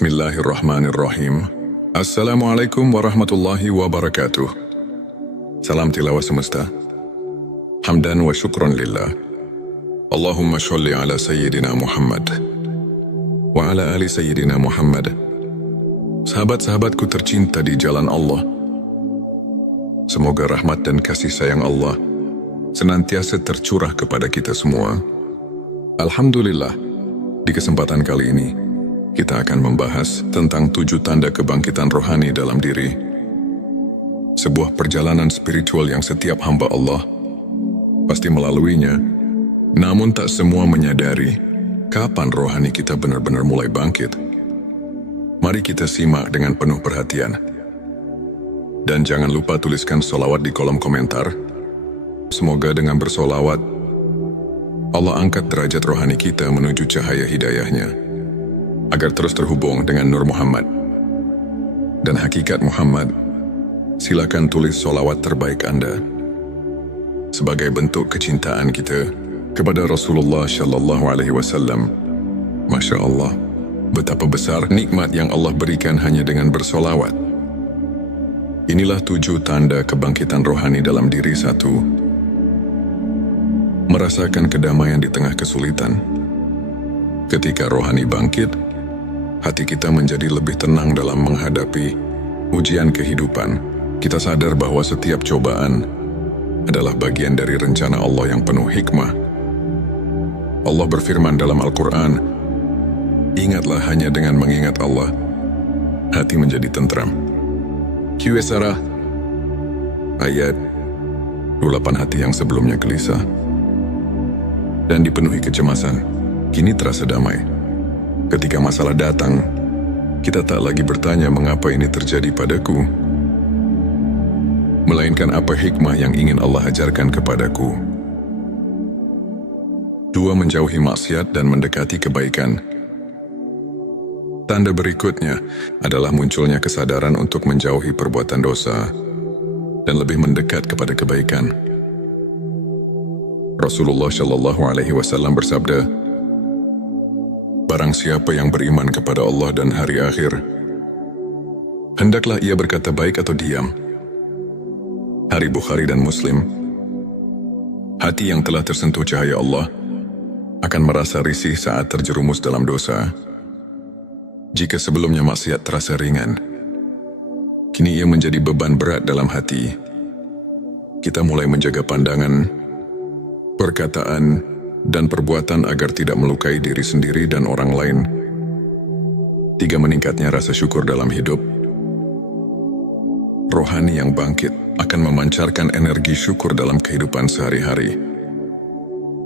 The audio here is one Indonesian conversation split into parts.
Bismillahirrahmanirrahim. Assalamualaikum warahmatullahi wabarakatuh. Salam tilawah semesta. Hamdan wa syukran lillah. Allahumma sholli ala Sayyidina Muhammad wa ala ali Sayyidina Muhammad. Sahabat-sahabatku tercinta di jalan Allah, semoga rahmat dan kasih sayang Allah senantiasa tercurah kepada kita semua. Alhamdulillah, di kesempatan kali ini kita akan membahas tentang 7 tanda kebangkitan rohani dalam diri. Sebuah perjalanan spiritual yang setiap hamba Allah pasti melaluinya, namun tak semua menyadari kapan rohani kita benar-benar mulai bangkit. Mari kita simak dengan penuh perhatian. Dan jangan lupa tuliskan sholawat di kolom komentar. Semoga dengan bersolawat, Allah angkat derajat rohani kita menuju cahaya hidayahnya, agar terus terhubung dengan Nur Muhammad dan hakikat Muhammad. Silakan tulis sholawat terbaik Anda sebagai bentuk kecintaan kita kepada Rasulullah Shallallahu Alaihi Wasallam. Masya Allah, betapa besar nikmat yang Allah berikan hanya dengan bersolawat. Inilah 7 tanda kebangkitan rohani dalam diri. 1. Merasakan kedamaian di tengah kesulitan. Ketika rohani bangkit, hati kita menjadi lebih tenang dalam menghadapi ujian kehidupan. Kita sadar bahwa setiap cobaan adalah bagian dari rencana Allah yang penuh hikmah. Allah berfirman dalam Al-Quran, "Ingatlah hanya dengan mengingat Allah, hati menjadi tentram." Qs ayat 28. Hati yang sebelumnya gelisah dan dipenuhi kecemasan, kini terasa damai. Ketika masalah datang, kita tak lagi bertanya mengapa ini terjadi padaku, melainkan apa hikmah yang ingin Allah ajarkan kepadaku. 2. Menjauhi maksiat dan mendekati kebaikan. Tanda berikutnya adalah munculnya kesadaran untuk menjauhi perbuatan dosa dan lebih mendekat kepada kebaikan. Rasulullah Shallallahu Alaihi Wasallam bersabda, "Barang siapa yang beriman kepada Allah dan hari akhir, hendaklah ia berkata baik atau diam." Hari Bukhari dan Muslim. Hati yang telah tersentuh cahaya Allah akan merasa risih saat terjerumus dalam dosa. Jika sebelumnya maksiat terasa ringan, kini ia menjadi beban berat dalam hati. Kita mulai menjaga pandangan, perkataan, dan perbuatan agar tidak melukai diri sendiri dan orang lain. 3. Meningkatnya rasa syukur dalam hidup. Rohani yang bangkit akan memancarkan energi syukur dalam kehidupan sehari-hari.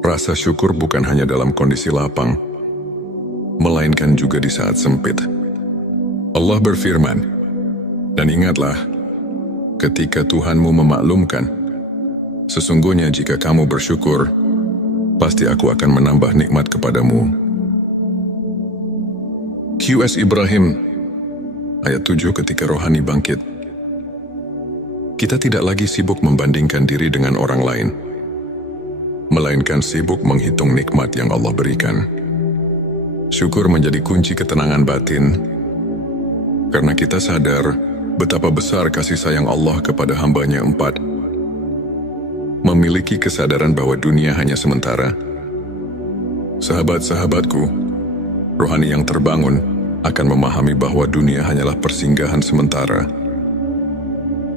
Rasa syukur bukan hanya dalam kondisi lapang, melainkan juga di saat sempit. Allah berfirman, "Dan ingatlah, ketika Tuhanmu memaklumkan, sesungguhnya jika kamu bersyukur, pasti aku akan menambah nikmat kepadamu." Qs Ibrahim ayat 7. Ketika rohani bangkit, kita tidak lagi sibuk membandingkan diri dengan orang lain, melainkan sibuk menghitung nikmat yang Allah berikan. Syukur menjadi kunci ketenangan batin, karena kita sadar betapa besar kasih sayang Allah kepada hambanya. 4. Memiliki kesadaran bahwa dunia hanya sementara. Sahabat-sahabatku, rohani yang terbangun akan memahami bahwa dunia hanyalah persinggahan sementara.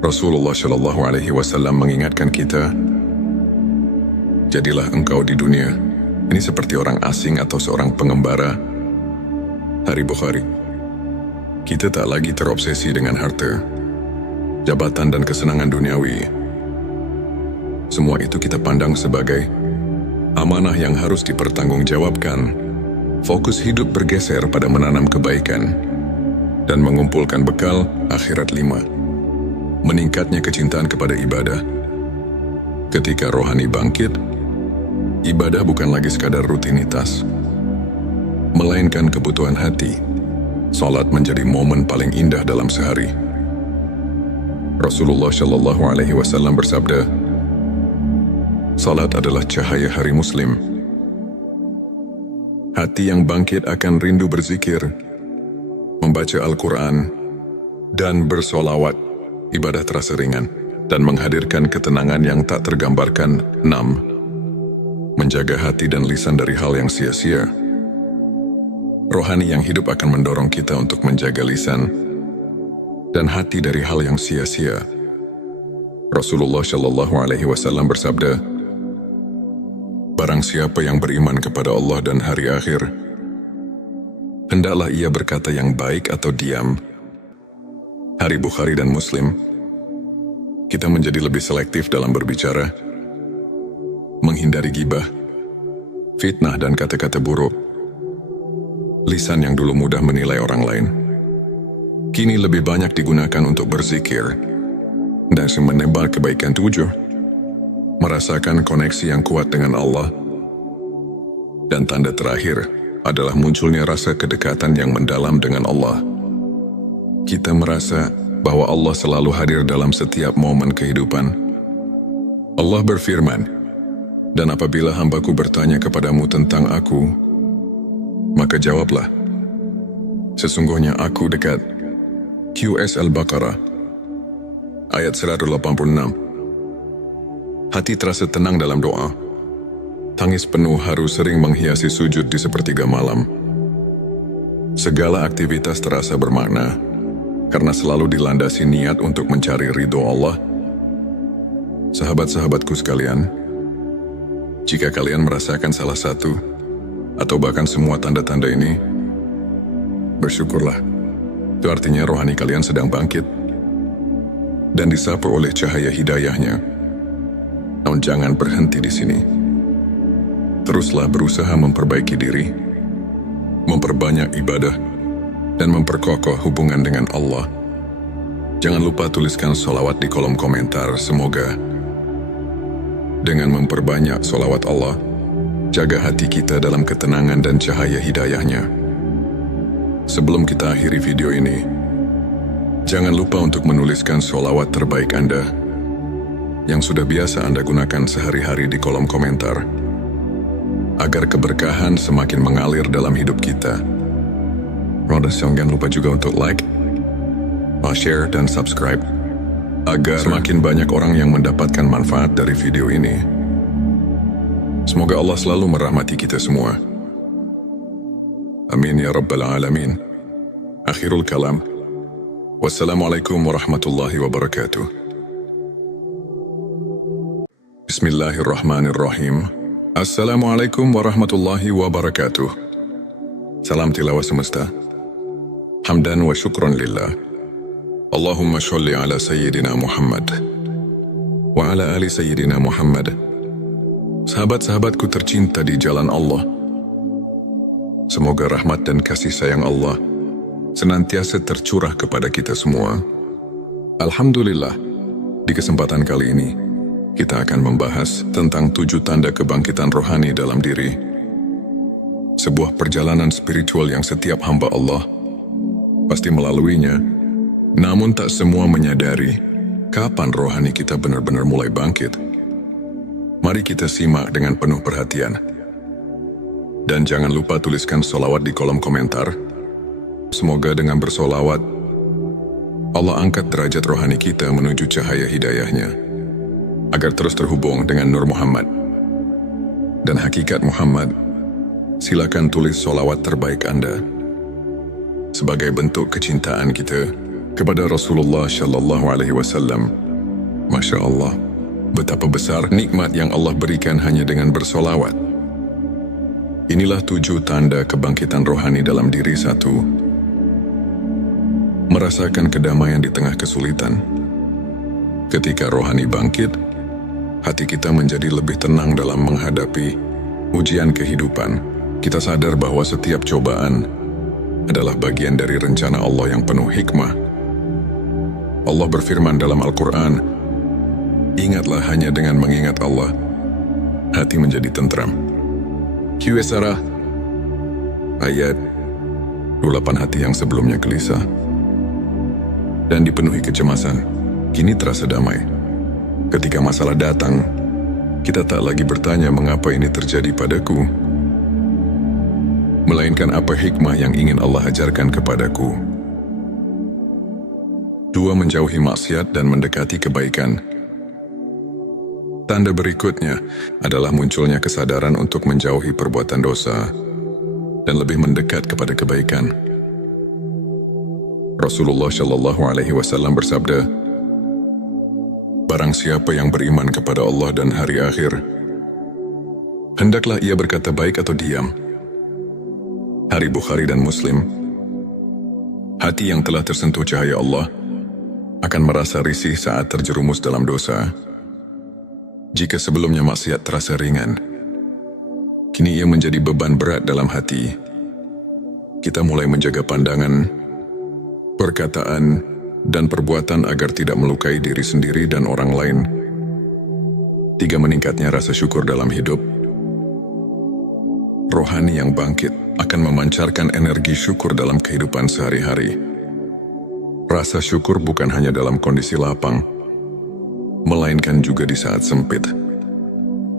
Rasulullah Shallallahu Alaihi Wasallam mengingatkan kita, "Jadilah engkau di dunia ini seperti orang asing atau seorang pengembara." Hari Bukhari. Kita tak lagi terobsesi dengan harta, jabatan, dan kesenangan duniawi. Semua itu kita pandang sebagai amanah yang harus dipertanggungjawabkan. Fokus hidup bergeser pada menanam kebaikan dan mengumpulkan bekal akhirat. 5. Meningkatnya kecintaan kepada ibadah. Ketika rohani bangkit, ibadah bukan lagi sekadar rutinitas, melainkan kebutuhan hati. Salat menjadi momen paling indah dalam sehari. Rasulullah Shallallahu Alaihi Wasallam bersabda, "Salat adalah cahaya hari Muslim." Hati yang bangkit akan rindu berzikir, membaca Al-Quran, dan bersolawat, ibadah terasa ringan dan menghadirkan ketenangan yang tak tergambarkan. 6. Menjaga hati dan lisan dari hal yang sia-sia. Rohani yang hidup akan mendorong kita untuk menjaga lisan dan hati dari hal yang sia-sia. Rasulullah Shallallahu Alaihi Wasallam bersabda, "Barang siapa yang beriman kepada Allah dan hari akhir, hendaklah ia berkata yang baik atau diam." Hari Bukhari dan Muslim. Kita menjadi lebih selektif dalam berbicara, menghindari gibah, fitnah dan kata-kata buruk. Lisan yang dulu mudah menilai orang lain, kini lebih banyak digunakan untuk berzikir dan menebar kebaikan tujuh, merasakan koneksi yang kuat dengan Allah. Dan tanda terakhir adalah munculnya rasa kedekatan yang mendalam dengan Allah. Kita merasa bahwa Allah selalu hadir dalam setiap momen kehidupan. Allah berfirman, "Dan apabila hambaku bertanya kepadamu tentang aku, maka jawablah, sesungguhnya aku dekat." QS Al-Baqarah, ayat 186. Hati terasa tenang dalam doa. Tangis penuh haru sering menghiasi sujud di sepertiga malam. Segala aktivitas terasa bermakna, karena selalu dilandasi niat untuk mencari ridho Allah. Sahabat-sahabatku sekalian, jika kalian merasakan salah satu atau bahkan semua tanda-tanda ini, bersyukurlah. Itu artinya rohani kalian sedang bangkit dan disapu oleh cahaya hidayahnya. Namun jangan berhenti di sini. Teruslah berusaha memperbaiki diri, memperbanyak ibadah, dan memperkokoh hubungan dengan Allah. Jangan lupa tuliskan sholawat di kolom komentar. Semoga dengan memperbanyak sholawat Allah, jaga hati kita dalam ketenangan dan cahaya hidayahnya. Sebelum kita akhiri video ini, jangan lupa untuk menuliskan sholawat terbaik Anda yang sudah biasa Anda gunakan sehari-hari di kolom komentar, agar keberkahan semakin mengalir dalam hidup kita. Jangan lupa juga untuk like, share, dan subscribe, agar semakin banyak orang yang mendapatkan manfaat dari video ini. Semoga Allah selalu merahmati kita semua. Amin ya Rabbal Alamin. Akhirul kalam. Wassalamualaikum warahmatullahi wabarakatuh. Bismillahirrahmanirrahim. Assalamualaikum warahmatullahi wabarakatuh. Salam tilawah semesta. Hamdan wa syukran lillah. Allahumma sholli ala Sayyidina Muhammad wa ala ali Sayyidina Muhammad. Sahabat-sahabatku tercinta di jalan Allah, semoga rahmat dan kasih sayang Allah senantiasa tercurah kepada kita semua. Alhamdulillah, di kesempatan kali ini kita akan membahas tentang 7 tanda kebangkitan rohani dalam diri. Sebuah perjalanan spiritual yang setiap hamba Allah pasti melaluinya, namun tak semua menyadari kapan rohani kita benar-benar mulai bangkit. Mari kita simak dengan penuh perhatian. Dan jangan lupa tuliskan sholawat di kolom komentar. Semoga dengan bersolawat, Allah angkat derajat rohani kita menuju cahaya hidayahnya, agar terus terhubung dengan Nur Muhammad dan hakikat Muhammad. Silakan tulis sholawat terbaik Anda sebagai bentuk kecintaan kita kepada Rasulullah Shallallahu Alaihi Wasallam. Masya Allah, betapa besar nikmat yang Allah berikan hanya dengan bersolawat. Inilah 7 tanda kebangkitan rohani dalam diri. 1. Merasakan kedamaian di tengah kesulitan. Ketika rohani bangkit, hati kita menjadi lebih tenang dalam menghadapi ujian kehidupan. Kita sadar bahwa setiap cobaan adalah bagian dari rencana Allah yang penuh hikmah. Allah berfirman dalam Al-Quran, "Ingatlah hanya dengan mengingat Allah, hati menjadi tentram." QS ayat 28. Hati yang sebelumnya gelisah dan dipenuhi kecemasan, kini terasa damai. Ketika masalah datang, kita tak lagi bertanya mengapa ini terjadi padaku, melainkan apa hikmah yang ingin Allah ajarkan kepadaku. 2. Menjauhi maksiat dan mendekati kebaikan. Tanda berikutnya adalah munculnya kesadaran untuk menjauhi perbuatan dosa dan lebih mendekat kepada kebaikan. Rasulullah Shallallahu Alaihi Wasallam bersabda, "Barang siapa yang beriman kepada Allah dan hari akhir, hendaklah ia berkata baik atau diam." Hari Bukhari dan Muslim. Hati yang telah tersentuh cahaya Allah akan merasa risih saat terjerumus dalam dosa. Jika sebelumnya maksiat terasa ringan, kini ia menjadi beban berat dalam hati. Kita mulai menjaga pandangan, perkataan, dan perbuatan agar tidak melukai diri sendiri dan orang lain. 3. Meningkatnya rasa syukur dalam hidup. Rohani yang bangkit akan memancarkan energi syukur dalam kehidupan sehari-hari. Rasa syukur bukan hanya dalam kondisi lapang, melainkan juga di saat sempit.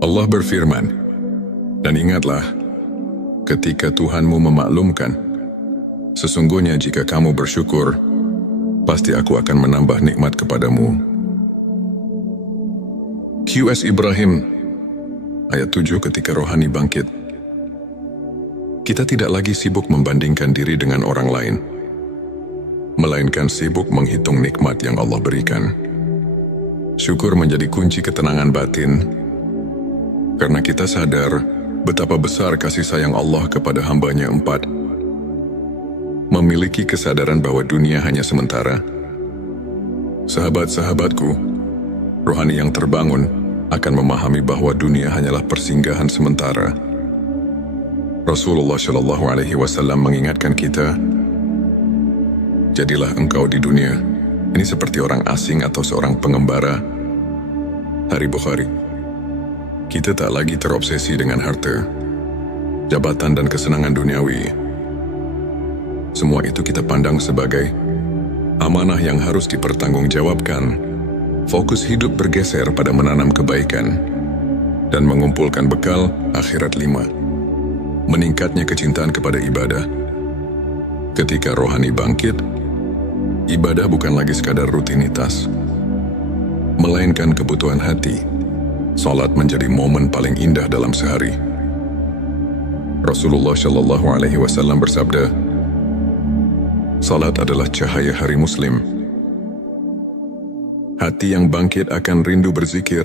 Allah berfirman, "Dan ingatlah, ketika Tuhanmu memaklumkan, sesungguhnya jika kamu bersyukur, pasti aku akan menambah nikmat kepadamu." QS Ibrahim, ayat 7. Ketika rohani bangkit, kita tidak lagi sibuk membandingkan diri dengan orang lain, melainkan sibuk menghitung nikmat yang Allah berikan. Syukur menjadi kunci ketenangan batin, karena kita sadar betapa besar kasih sayang Allah kepada hamba-Nya. 4. Memiliki kesadaran bahwa dunia hanya sementara. Sahabat-sahabatku, rohani yang terbangun akan memahami bahwa dunia hanyalah persinggahan sementara. Rasulullah Shallallahu Alaihi Wasallam mengingatkan kita, "Jadilah engkau di dunia ini seperti orang asing atau seorang pengembara." Hari Bukhari. Kita tak lagi terobsesi dengan harta, jabatan, dan kesenangan duniawi. Semua itu kita pandang sebagai amanah yang harus dipertanggungjawabkan. Fokus hidup bergeser pada menanam kebaikan dan mengumpulkan bekal akhirat. 5. Meningkatnya kecintaan kepada ibadah. Ketika rohani bangkit, ibadah bukan lagi sekadar rutinitas, melainkan kebutuhan hati. Salat menjadi momen paling indah dalam sehari. Rasulullah Shallallahu Alaihi Wasallam bersabda, "Salat adalah cahaya hari Muslim." Hati yang bangkit akan rindu berzikir,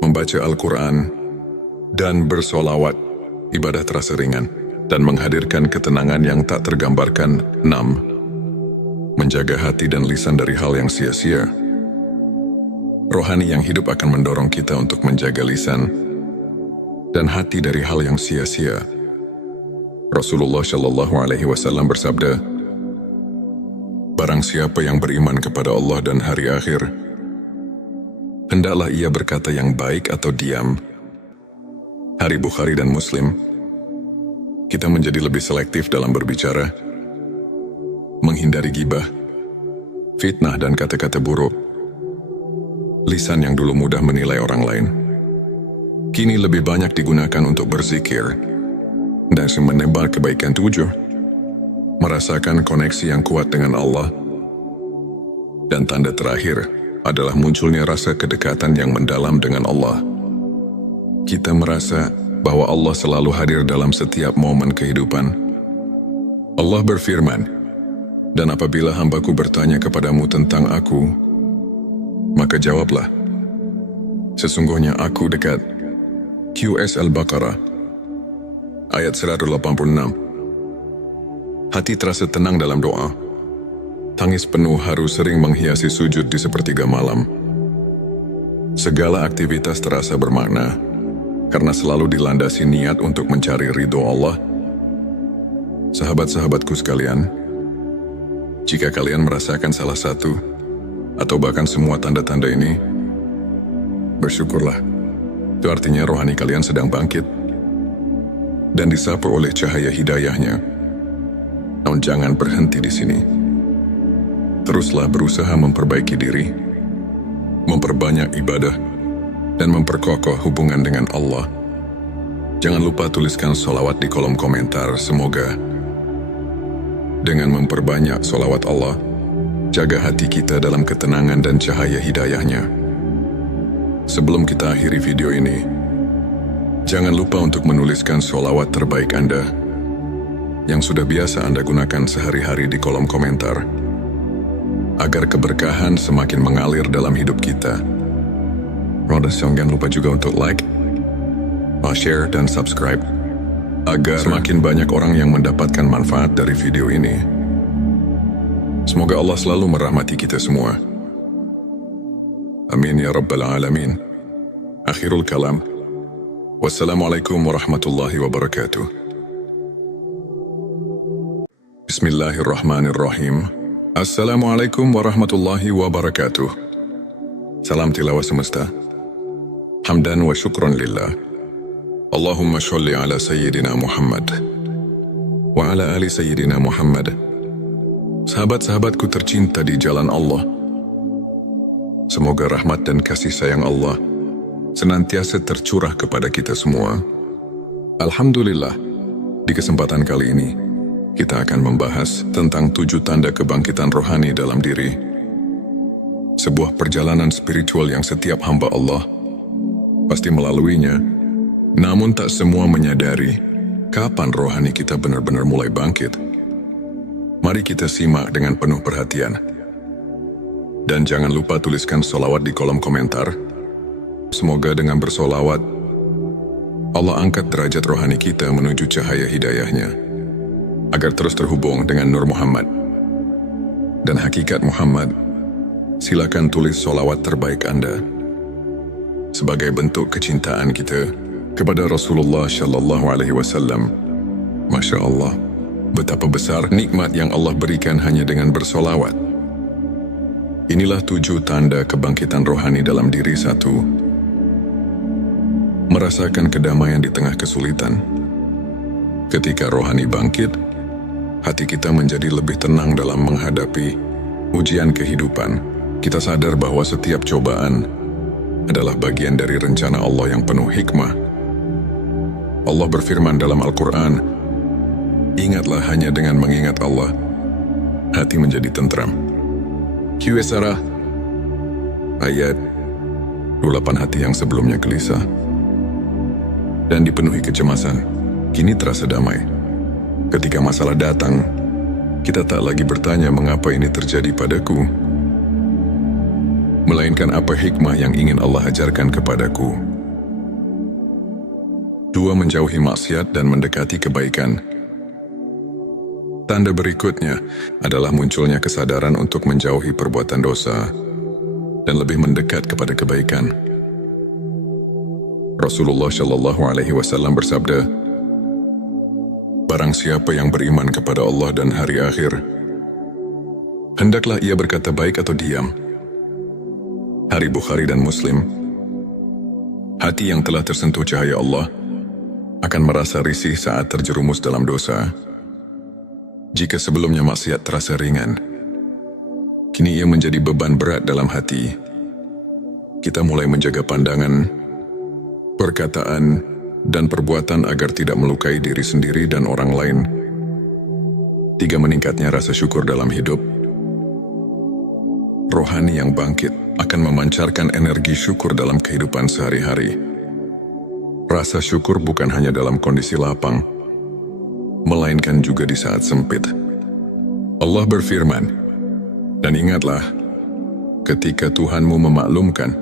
membaca Al-Quran, dan bersolawat. Ibadah terasa ringan dan menghadirkan ketenangan yang tak tergambarkan. 6. Menjaga hati dan lisan dari hal yang sia-sia. Rohani yang hidup akan mendorong kita untuk menjaga lisan dan hati dari hal yang sia-sia. Rasulullah Shallallahu Alaihi Wasallam bersabda, "Barang siapa yang beriman kepada Allah dan hari akhir, hendaklah ia berkata yang baik atau diam." Hari Bukhari dan Muslim. Kita menjadi lebih selektif dalam berbicara, menghindari gibah, fitnah, dan kata-kata buruk. Lisan yang dulu mudah menilai orang lain, kini lebih banyak digunakan untuk berzikir dan menebar kebaikan. 7. Merasakan koneksi yang kuat dengan Allah. Dan tanda terakhir adalah munculnya rasa kedekatan yang mendalam dengan Allah. Kita merasa bahwa Allah selalu hadir dalam setiap momen kehidupan. Allah berfirman, "Dan apabila hambaku bertanya kepadamu tentang aku, maka jawablah, sesungguhnya aku dekat." QS Al-Baqarah, ayat 186. Hati terasa tenang dalam doa. Tangis penuh haru sering menghiasi sujud di sepertiga malam. Segala aktivitas terasa bermakna, karena selalu dilandasi niat untuk mencari ridho Allah. Sahabat-sahabatku sekalian, jika kalian merasakan salah satu atau bahkan semua tanda-tanda ini, bersyukurlah. Itu artinya rohani kalian sedang bangkit dan disapu oleh cahaya hidayahnya. Namun jangan berhenti di sini. Teruslah berusaha memperbaiki diri, memperbanyak ibadah, dan memperkokoh hubungan dengan Allah. Jangan lupa tuliskan sholawat di kolom komentar. Semoga dengan memperbanyak sholawat Allah, jaga hati kita dalam ketenangan dan cahaya hidayahnya. Sebelum kita akhiri video ini, jangan lupa untuk menuliskan sholawat terbaik Anda yang sudah biasa Anda gunakan sehari-hari di kolom komentar, agar keberkahan semakin mengalir dalam hidup kita. Jangan lupa juga untuk like, share, dan subscribe, agar semakin banyak orang yang mendapatkan manfaat dari video ini. Semoga Allah selalu merahmati kita semua. Amin ya Rabbal Alamin. Akhirul kalam. Wassalamualaikum warahmatullahi wabarakatuh. Bismillahirrahmanirrahim. Assalamualaikum warahmatullahi wabarakatuh. Salam tilawah semesta. Hamdan wa syukran lillah. Allahumma sholli ala Sayyidina Muhammad wa ala ali Sayyidina Muhammad. Sahabat-sahabatku tercinta di jalan Allah, semoga rahmat dan kasih sayang Allah senantiasa tercurah kepada kita semua. Alhamdulillah, di kesempatan kali ini, kita akan membahas tentang 7 tanda kebangkitan rohani dalam diri. Sebuah perjalanan spiritual yang setiap hamba Allah pasti melaluinya, namun tak semua menyadari kapan rohani kita benar-benar mulai bangkit. Mari kita simak dengan penuh perhatian. Dan jangan lupa tuliskan sholawat di kolom komentar. Semoga dengan bersolawat, Allah angkat derajat rohani kita menuju cahaya hidayahnya, agar terus terhubung dengan Nur Muhammad dan hakikat Muhammad. Silakan tulis sholawat terbaik Anda sebagai bentuk kecintaan kita kepada Rasulullah Shallallahu Alaihi Wasallam. Masya Allah, betapa besar nikmat yang Allah berikan hanya dengan bersolawat. Inilah 7 tanda kebangkitan rohani dalam diri. 1. Merasakan kedamaian di tengah kesulitan. Ketika rohani bangkit, hati kita menjadi lebih tenang dalam menghadapi ujian kehidupan. Kita sadar bahwa setiap cobaan adalah bagian dari rencana Allah yang penuh hikmah. Allah berfirman dalam Al-Quran, ingatlah hanya dengan mengingat Allah, hati menjadi tentram. Qs ayat 28. Hati yang sebelumnya gelisah dan dipenuhi kecemasan, kini terasa damai. Ketika masalah datang, kita tak lagi bertanya mengapa ini terjadi padaku, melainkan apa hikmah yang ingin Allah ajarkan kepadaku. 2. Menjauhi maksiat dan mendekati kebaikan. Tanda berikutnya adalah munculnya kesadaran untuk menjauhi perbuatan dosa dan lebih mendekat kepada kebaikan. Rasulullah Shallallahu Alaihi Wasallam bersabda, barang siapa yang beriman kepada Allah dan hari akhir, hendaklah ia berkata baik atau diam. Hari Bukhari dan Muslim. Hati yang telah tersentuh cahaya Allah akan merasa risih saat terjerumus dalam dosa. Jika sebelumnya maksiat terasa ringan, kini ia menjadi beban berat dalam hati. Kita mulai menjaga pandangan, perkataan, dan perbuatan agar tidak melukai diri sendiri dan orang lain. 3. Meningkatnya rasa syukur dalam hidup. Rohani yang bangkit akan memancarkan energi syukur dalam kehidupan sehari-hari. Rasa syukur bukan hanya dalam kondisi lapang, melainkan juga di saat sempit. Allah berfirman, dan ingatlah, ketika Tuhanmu memaklumkan,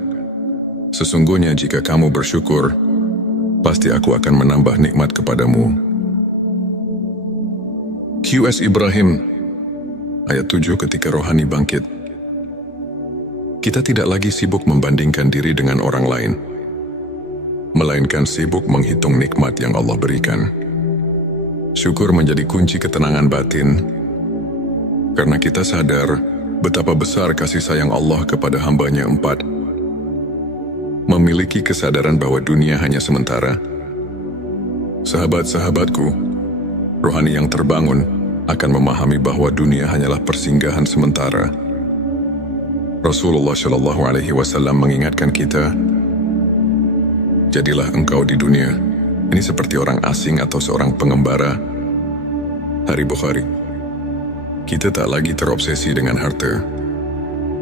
sesungguhnya jika kamu bersyukur, pasti aku akan menambah nikmat kepadamu. Qs Ibrahim, ayat 7. Ketika rohani bangkit, kita tidak lagi sibuk membandingkan diri dengan orang lain, melainkan sibuk menghitung nikmat yang Allah berikan. Syukur menjadi kunci ketenangan batin, karena kita sadar betapa besar kasih sayang Allah kepada hambanya. 4. Memiliki kesadaran bahwa dunia hanya sementara. Sahabat-sahabatku, rohani yang terbangun akan memahami bahwa dunia hanyalah persinggahan sementara. Rasulullah Shallallahu Alaihi Wasallam mengingatkan kita, jadilah engkau di dunia ini seperti orang asing atau seorang pengembara. Hari Bukhari. Kita tak lagi terobsesi dengan harta,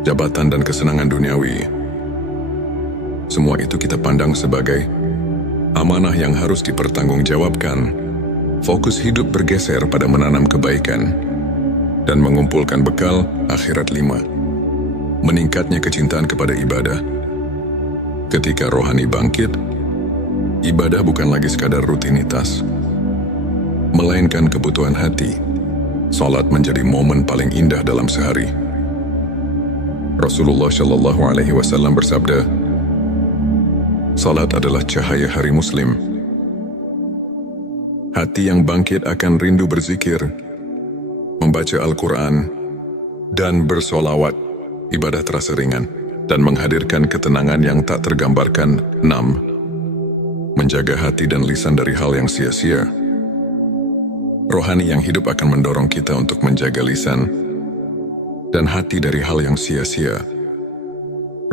jabatan dan kesenangan duniawi. Semua itu kita pandang sebagai amanah yang harus dipertanggungjawabkan. Fokus hidup bergeser pada menanam kebaikan dan mengumpulkan bekal akhirat 5. Meningkatnya kecintaan kepada ibadah. Ketika rohani bangkit, ibadah bukan lagi sekadar rutinitas, melainkan kebutuhan hati. Salat menjadi momen paling indah dalam sehari. Rasulullah Shallallahu Alaihi Wasallam bersabda, salat adalah cahaya hari Muslim. Hati yang bangkit akan rindu berzikir, membaca Al-Quran, dan bersolawat. Ibadah terasa ringan dan menghadirkan ketenangan yang tak tergambarkan. 6. Menjaga hati dan lisan dari hal yang sia-sia. Rohani yang hidup akan mendorong kita untuk menjaga lisan dan hati dari hal yang sia-sia.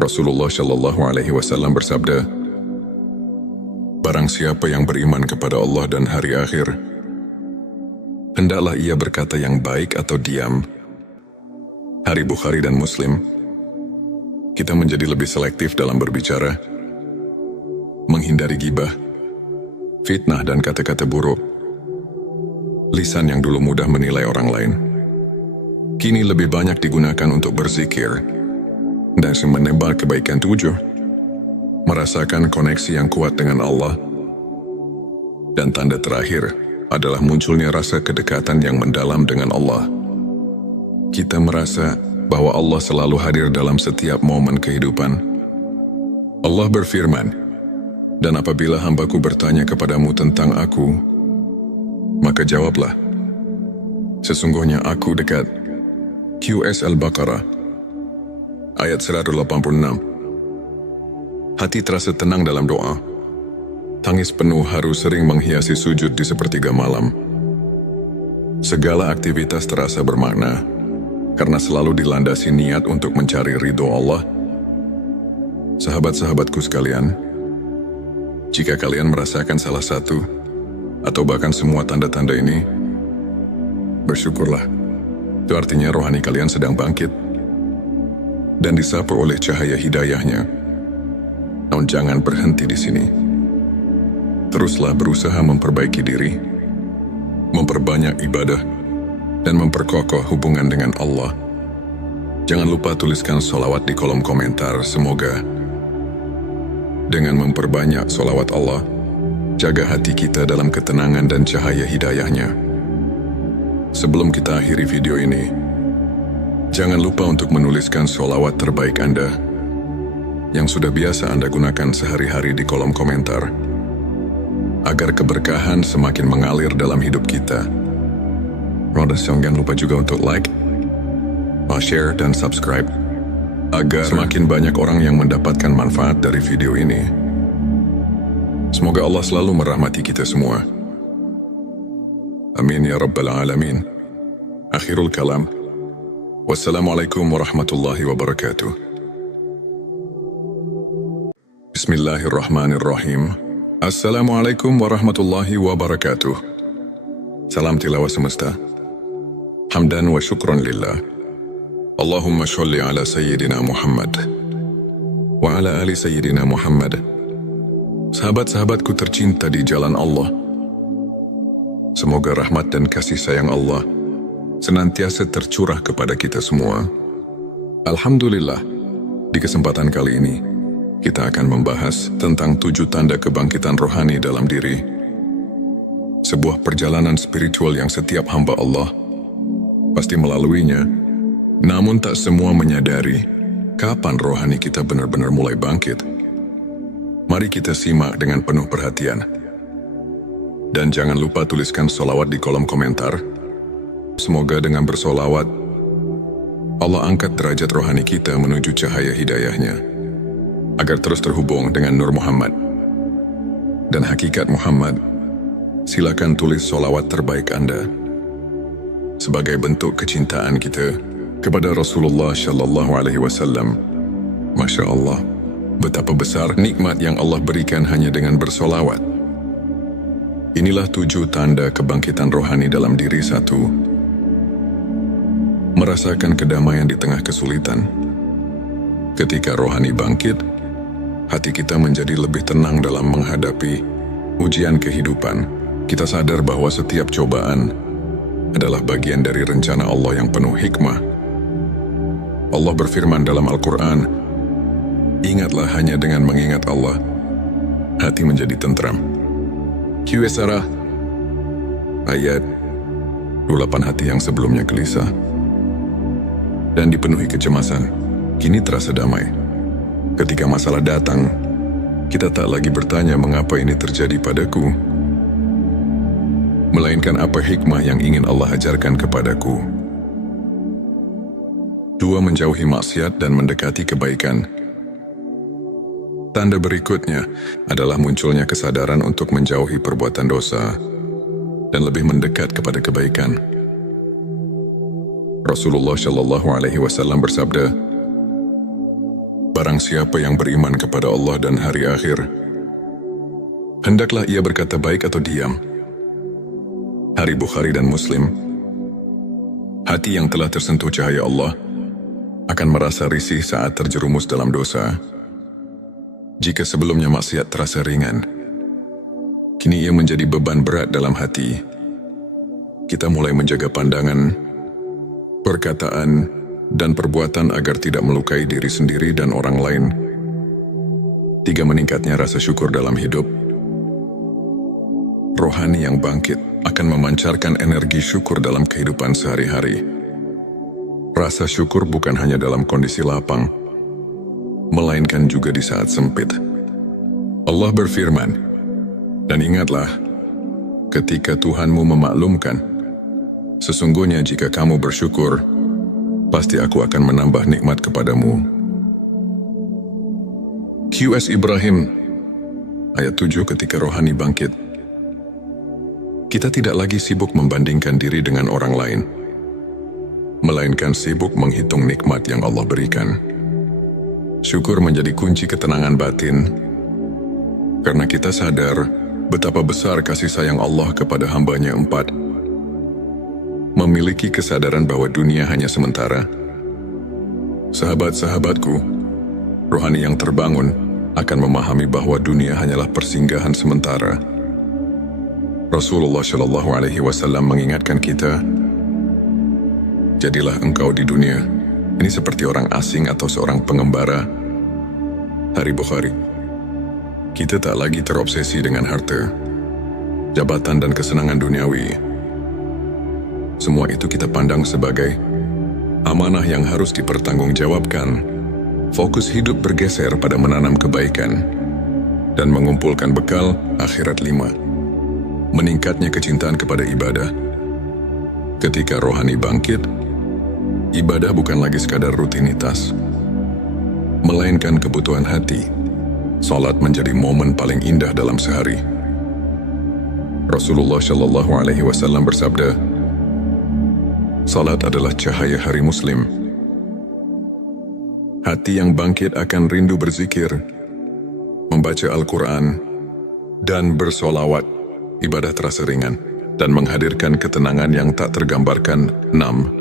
Rasulullah Shallallahu Alaihi Wasallam bersabda, barang siapa yang beriman kepada Allah dan hari akhir, hendaklah ia berkata yang baik atau diam. Hari Bukhari dan Muslim. Kita menjadi lebih selektif dalam berbicara, menghindari gibah, fitnah dan kata-kata buruk. Lisan yang dulu mudah menilai orang lain, kini lebih banyak digunakan untuk berzikir dan menebar kebaikan. 7. Merasakan koneksi yang kuat dengan Allah. Dan tanda terakhir adalah munculnya rasa kedekatan yang mendalam dengan Allah. Kita merasa bahwa Allah selalu hadir dalam setiap momen kehidupan. Allah berfirman, dan apabila hambaku bertanya kepadamu tentang aku, maka jawablah, sesungguhnya aku dekat. QS Al-Baqarah ayat 186. Hati terasa tenang dalam doa. Tangis penuh haru sering menghiasi sujud di sepertiga malam. Segala aktivitas terasa bermakna karena selalu dilandasi niat untuk mencari ridho Allah. Sahabat-sahabatku sekalian, jika kalian merasakan salah satu atau bahkan semua tanda-tanda ini, bersyukurlah. Itu artinya rohani kalian sedang bangkit dan disapu oleh cahaya hidayahnya. Namun jangan berhenti di sini. Teruslah berusaha memperbaiki diri, memperbanyak ibadah, dan memperkokoh hubungan dengan Allah. Jangan lupa tuliskan sholawat di kolom komentar. Semoga dengan memperbanyak sholawat Allah, jaga hati kita dalam ketenangan dan cahaya hidayahnya. Sebelum kita akhiri video ini, jangan lupa untuk menuliskan sholawat terbaik Anda yang sudah biasa Anda gunakan sehari-hari di kolom komentar, agar keberkahan semakin mengalir dalam hidup kita. Jangan lupa juga untuk like, share, dan subscribe, agar semakin banyak orang yang mendapatkan manfaat dari video ini. Semoga Allah selalu merahmati kita semua. Amin ya Rabbal Alamin. Akhirul kalam. Wassalamualaikum warahmatullahi wabarakatuh. Bismillahirrahmanirrahim. Assalamualaikum warahmatullahi wabarakatuh. Salam tilawah semesta. Hamdan wa syukran lillah. Allahumma sholli ala Sayyidina Muhammad wa ala ali Sayyidina Muhammad. Sahabat-sahabatku tercinta di jalan Allah, semoga rahmat dan kasih sayang Allah senantiasa tercurah kepada kita semua. Alhamdulillah, di kesempatan kali ini, kita akan membahas tentang 7 tanda kebangkitan rohani dalam diri. Sebuah perjalanan spiritual yang setiap hamba Allah pasti melaluinya, namun tak semua menyadari kapan rohani kita benar-benar mulai bangkit. Mari kita simak dengan penuh perhatian. Dan jangan lupa tuliskan sholawat di kolom komentar. Semoga dengan bersolawat, Allah angkat derajat rohani kita menuju cahaya hidayahnya, agar terus terhubung dengan Nur Muhammad dan hakikat Muhammad. Silakan tulis sholawat terbaik Anda sebagai bentuk kecintaan kita kepada Rasulullah Shallallahu Alaihi Wasallam. Masya Allah, betapa besar nikmat yang Allah berikan hanya dengan bersolawat. Inilah 7 tanda kebangkitan rohani dalam diri. 1. Merasakan kedamaian di tengah kesulitan. Ketika rohani bangkit, hati kita menjadi lebih tenang dalam menghadapi ujian kehidupan. Kita sadar bahwa setiap cobaan adalah bagian dari rencana Allah yang penuh hikmah. Allah berfirman dalam Al-Quran, "Ingatlah hanya dengan mengingat Allah, hati menjadi tentram." Qs ayat 28. Hati yang sebelumnya gelisah dan dipenuhi kecemasan, kini terasa damai. Ketika masalah datang, kita tak lagi bertanya mengapa ini terjadi padaku, melainkan apa hikmah yang ingin Allah ajarkan kepadaku. 2. Menjauhi maksiat dan mendekati kebaikan. Tanda berikutnya adalah munculnya kesadaran untuk menjauhi perbuatan dosa dan lebih mendekat kepada kebaikan. Rasulullah Shallallahu Alaihi Wasallam bersabda, "Barang siapa yang beriman kepada Allah dan hari akhir, hendaklah ia berkata baik atau diam." Hari Bukhari dan Muslim. Hati yang telah tersentuh cahaya Allah akan merasa risih saat terjerumus dalam dosa. Jika sebelumnya maksiat terasa ringan, kini ia menjadi beban berat dalam hati. Kita mulai menjaga pandangan, perkataan, dan perbuatan agar tidak melukai diri sendiri dan orang lain. 3. Meningkatnya rasa syukur dalam hidup. Rohani yang bangkit akan memancarkan energi syukur dalam kehidupan sehari-hari. Rasa syukur bukan hanya dalam kondisi lapang, melainkan juga di saat sempit. Allah berfirman, "Dan ingatlah, ketika Tuhanmu memaklumkan, sesungguhnya jika kamu bersyukur, pasti aku akan menambah nikmat kepadamu." Qs Ibrahim, ayat 7. Ketika rohani bangkit, kita tidak lagi sibuk membandingkan diri dengan orang lain, melainkan sibuk menghitung nikmat yang Allah berikan. Syukur menjadi kunci ketenangan batin, karena kita sadar betapa besar kasih sayang Allah kepada hamba-Nya. 4. Memiliki kesadaran bahwa dunia hanya sementara. Sahabat-sahabatku, rohani yang terbangun akan memahami bahwa dunia hanyalah persinggahan sementara. Rasulullah Shallallahu Alaihi Wasallam mengingatkan kita, "Jadilah engkau di dunia ini seperti orang asing atau seorang pengembara." Hari Bukhari. Kita tak lagi terobsesi dengan harta, jabatan, dan kesenangan duniawi. Semua itu kita pandang sebagai amanah yang harus dipertanggungjawabkan. Fokus hidup bergeser pada menanam kebaikan dan mengumpulkan bekal akhirat. 5. Meningkatnya kecintaan kepada ibadah. Ketika rohani bangkit, ibadah bukan lagi sekadar rutinitas, melainkan kebutuhan hati. Salat menjadi momen paling indah dalam sehari. Rasulullah Shallallahu Alaihi Wasallam bersabda, "Salat adalah cahaya hari Muslim." Hati yang bangkit akan rindu berzikir, membaca Al-Quran, dan bersolawat. Ibadah terasa ringan dan menghadirkan ketenangan yang tak tergambarkan. 6.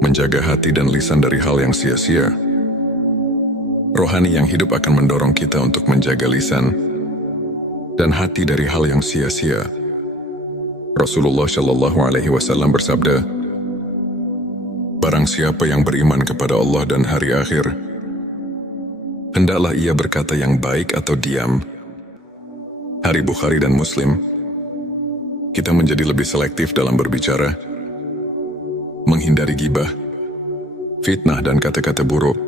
Menjaga hati dan lisan dari hal yang sia-sia. Rohani yang hidup akan mendorong kita untuk menjaga lisan dan hati dari hal yang sia-sia. Rasulullah Shallallahu Alaihi Wasallam bersabda, "Barang siapa yang beriman kepada Allah dan hari akhir, hendaklah ia berkata yang baik atau diam." Hari Bukhari dan Muslim. Kita menjadi lebih selektif dalam berbicara, menghindari gibah, fitnah, dan kata-kata buruk.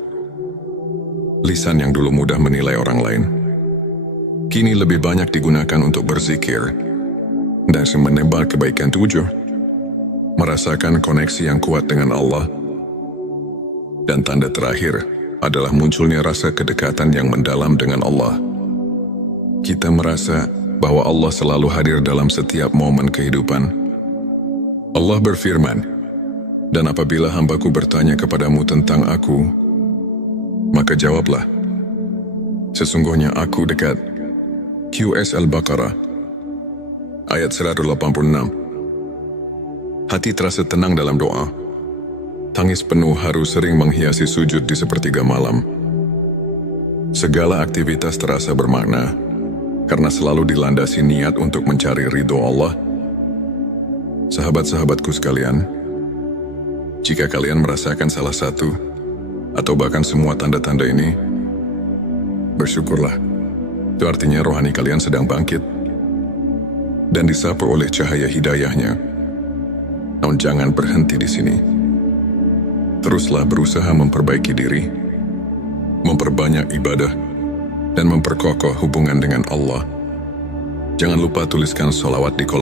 Lisan yang dulu mudah menilai orang lain, kini lebih banyak digunakan untuk berzikir dan menebar kebaikan. 7. Merasakan koneksi yang kuat dengan Allah. Dan tanda terakhir adalah munculnya rasa kedekatan yang mendalam dengan Allah. Kita merasa bahwa Allah selalu hadir dalam setiap momen kehidupan. Allah berfirman, "Dan apabila hambaku bertanya kepadamu tentang aku, maka jawablah, sesungguhnya aku dekat." Qs Al-Baqarah, ayat 186. Hati terasa tenang dalam doa. Tangis penuh haru sering menghiasi sujud di sepertiga malam. Segala aktivitas terasa bermakna, karena selalu dilandasi niat untuk mencari ridho Allah. Sahabat-sahabatku sekalian, jika kalian merasakan salah satu, atau bahkan semua tanda-tanda ini, bersyukurlah. Itu artinya rohani kalian sedang bangkit, dan disapu oleh cahaya hidayahnya. Namun jangan berhenti di sini. Teruslah berusaha memperbaiki diri, memperbanyak ibadah, dan memperkokoh hubungan dengan Allah. Jangan lupa tuliskan sholawat di kolom